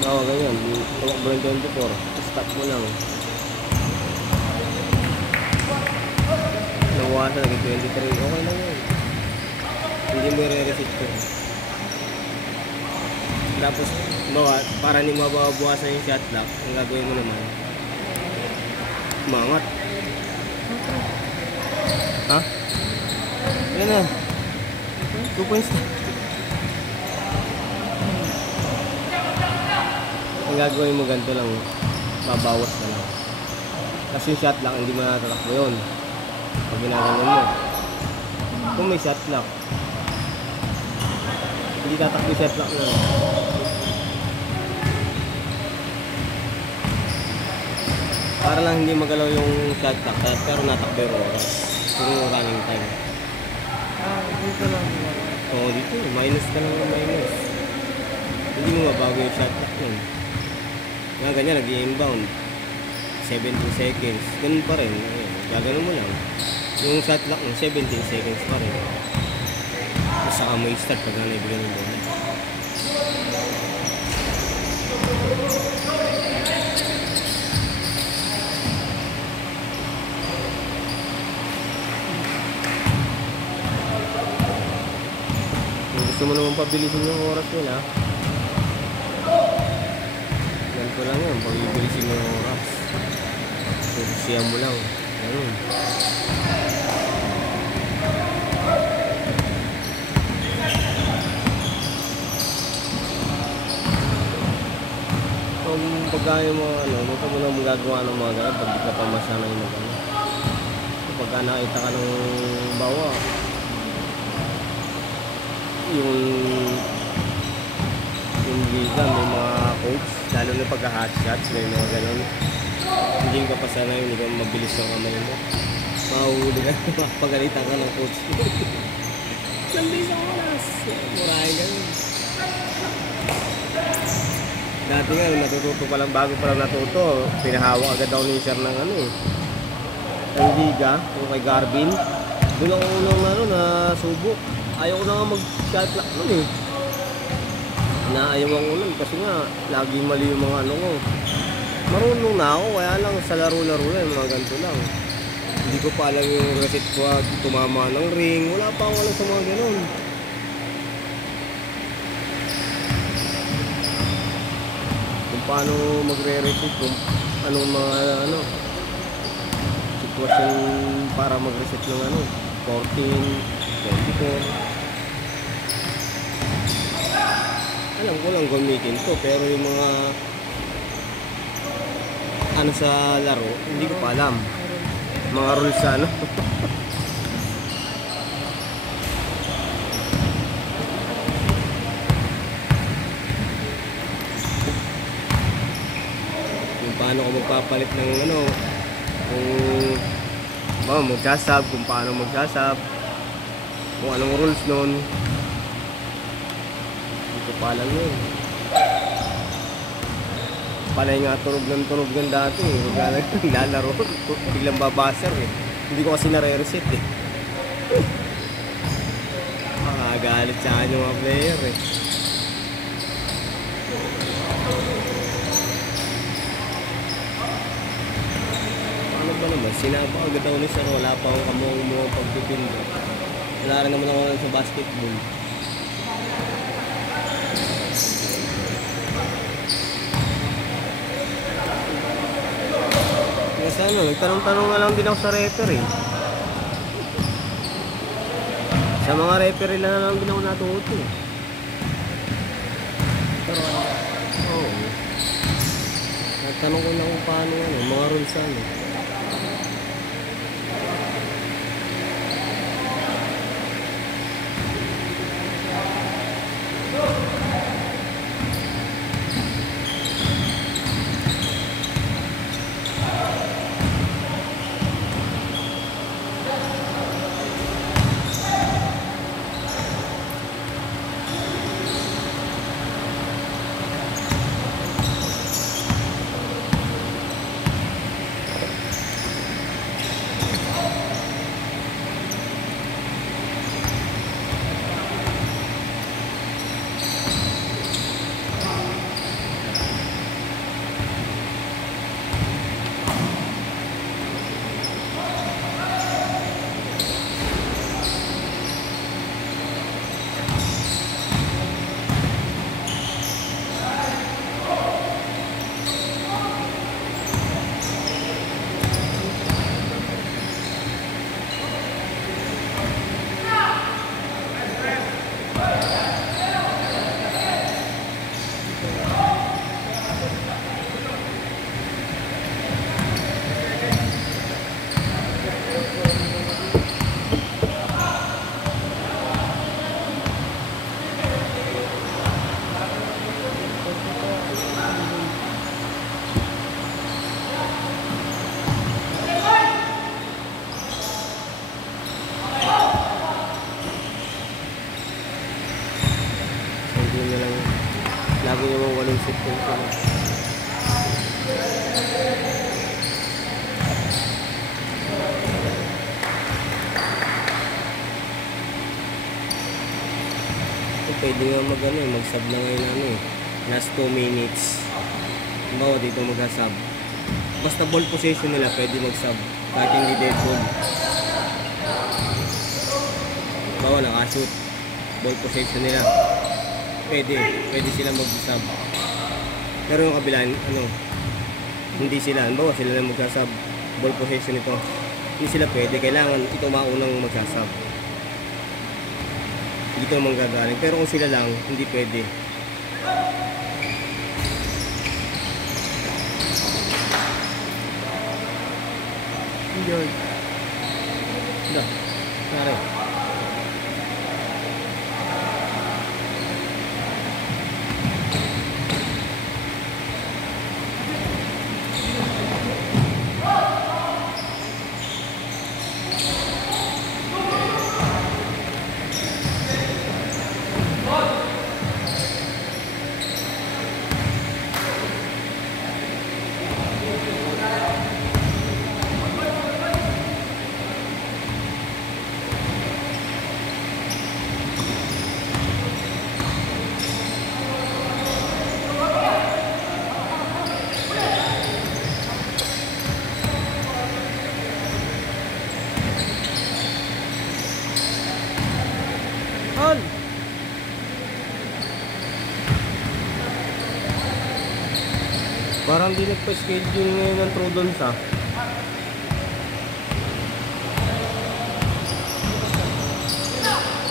Oo, ganyan. Tumakbo ng 24. Stop mo lang. Nawasan, naging 23. Okay lang yun. Hindi mo re-reset ko. Tapos, para hindi mababawasan yung shot lock, ang gagawin mo naman, umangat. Ha? Ano na? 2 points na. Ang gagawin mo ganito lang, babawas na lang. Kasi yung shot lock, hindi mo natatakbo yun. Pag ginagawa mo. Kung may shot lock, hindi tatakbo yung shot lock na. Para lang hindi magalaw yung shot lock, pero natakbo yung oras. Yung running time. Dito lang. Oo, dito. Minus ka lang ng minus. Hindi mo mabago yung shot lock nun. Nga ganyan, nag-i-inbound. 17 seconds. Ganun pa rin. Gagano mo lang. Yung shot lock ng 17 seconds pa rin. Tapos saka mo i-start pag naibigyan ng bola. Kung gusto mo naman pabilisin yung oras nila, ganito lang yan, pabibilisin mo yung oras. Susiyan mo lang. Ganun. Kung pagkaya mo, dito mo lang magagawa ng mga ganun pag di ka pa masanay na gano'n. Pagka nakita ka ng bawa, yung liga, may mga coach, lalo na pagka hot shots, may mga ganun. Hindi ka pa sanay, hindi ka mabilis ang kamay mo. Mahuhuli ka, makapagalitan ka ng coach. Nambis ang oras. Murahin ganun. Dati nga, natututo pa lang, bago pa lang natuto, pinahawak agad ako ni sir ng ng liga, yung kay Garvin. Doon ako unang nasubok. Ayaw ko na nga mag-shot lock nun eh. Naayaw ako nun kasi nga, laging mali yung mga ko. Marunong na ako, kaya lang sa laro-laro na yung mga ganito lang. Hindi ko pa alam yung reset ko at tumama ng ring. Wala pa akong alam sa mga ganon. Kung paano magre-reset, kung anong mga sitwasyon para mag-reset ng 14, 24. Alam ko lang gamitin to, pero yung mga sa laro, hindi ko pa alam. Mga rules sa kung paano ko magpapalit ng kung magsasab, kung paano magsasab, kung anong rules nun. Hindi ko pa alam yun. Panay nga tunog ng dati eh. Lalaro, biglang babaser eh. Hindi ko kasi nare-reset eh. Galit sa akin yung mga player eh. Ano ba naman, sinaba agad ako ni sir, wala pa akong kamong mo pagpipindot. Wala rin naman ako sa basketball. Kasi nagtanong-tanong nga lang din ako sa referee. Sa mga referee lang din ako natuto. Pero nagtanong ko lang kung paano mga rules Isip ko sila. Pwede nga mag-sub na ngayon last 2 minutes. Bawa dito mag-sub. Basta ball possession nila, pwede mag-sub. Kahit hindi dead ball. Bawa naka-shoot. Ball possession nila. Pwede sila mag-sub. Pero yung kabila, hindi sila. Bawa sila na mag-sub. Ball possession ito. Hindi sila pwede. Kailangan ito maunang mag-sub. Dito naman gagaling. Pero kung sila lang, hindi pwede. Enjoy. Dah. Nari. On! Parang di nagpa-schedule ngayon ng Trudon sa.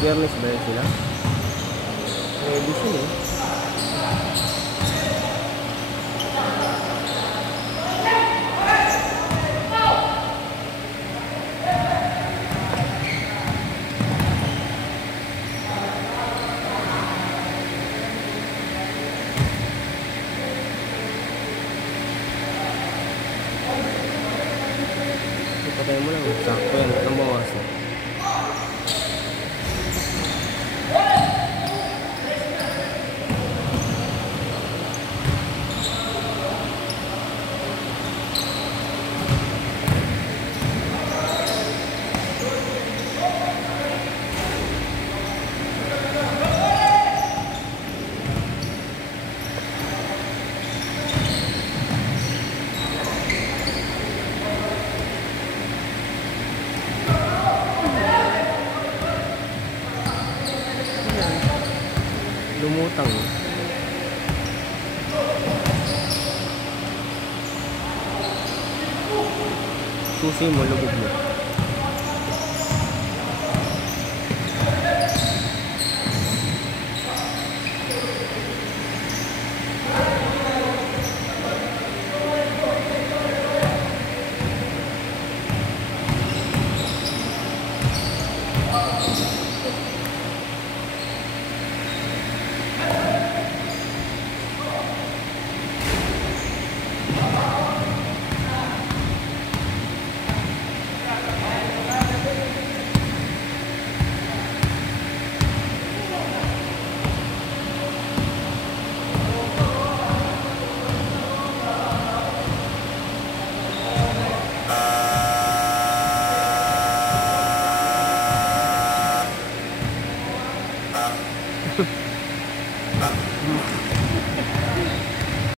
Biyernes ba yun sila? Ready sila eh. Patay mo lang, sakto yan, ang bawas eh. Lumutang eh. Susi mo, lubog mo.